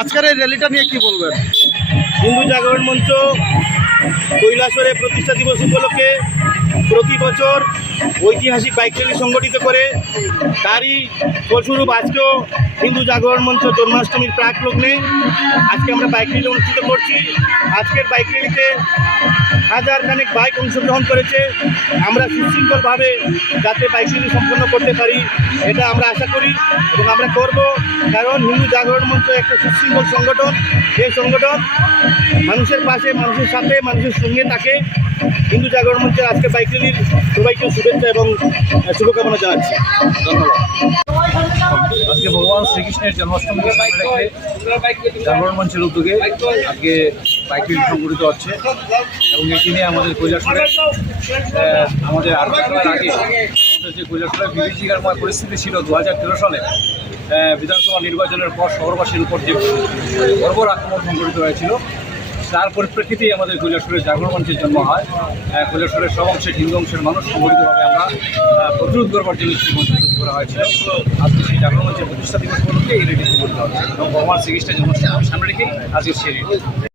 আজকের এই র্যালিটা নিয়ে কি বলবেন? হিন্দু জাগরণ মঞ্চ কৈলাসহরে প্রতিষ্ঠা দিবস উপলক্ষে প্রতি বছর ঐতিহাসিক বাইক র্যালি সংগঠিত করে, তারই ফলস্বরূপ আজকেও হিন্দু জাগরণ মঞ্চ জন্মাষ্টমীর প্রাক লগ্নে আজকে আমরা বাইক র্যালি অনুষ্ঠিত করছি। আজকের বাইক র্যালিতে হাজার খানেক বাইক অংশগ্রহণ করেছে। আমরা সুশৃঙ্খলভাবে যাতে বাইক র্যালি সম্পন্ন করতে পারি এটা আমরা আশা করি এবং আমরা করব, কারণ হিন্দু জাগরণ মঞ্চ একটা সুশৃঙ্খল সংগঠন। এই সংগঠন মানুষের পাশে, মানুষের সাথে, মানুষের সঙ্গে থাকে। হিন্দু জাগরণ মঞ্চের আজকে বাইক র্যালির সবাইকে শুভেচ্ছা এবং শুভকামনা জানাচ্ছি। ধন্যবাদ। আজকে ভগবান শ্রীকৃষ্ণের জন্মাষ্টমীকে সামনে রেখে জাগরণ মঞ্চের উদ্যোগে আজকে বাইক র্যালি সংগঠিত হচ্ছে এবং এই দিনে আমাদের কৈলাসহরে আমাদের আট বছরের আগে আমাদের যে কৈলাসহরের বিভীষিকাময় পরিস্থিতি ছিল 2013 সালে বিধানসভা নির্বাচনের পর শহরবাসীর উপর যে বর্বর আক্রমণ সংঘটিত হয়েছিল, তার পরিপ্রেক্ষিতেই আমাদের কৈলাসহরের জাগরণ মঞ্চের জন্ম হয়। কৈলাসহরের সব অংশের হিন্দু অংশের মানুষ সংগঠিতভাবে আমরা প্রতিরোধ করবার জন্য সেই মঞ্চ তৈরি করা হয়েছিল। আজকে সেই জাগরণ মঞ্চের প্রতিষ্ঠা দিবস উপলক্ষে এই রেডি সংগঠিত হচ্ছে এবং ভগবান শ্রীকৃষ্ণের জন্মাষ্টমীর সামনে রেখেই আজকে সেই রেডি।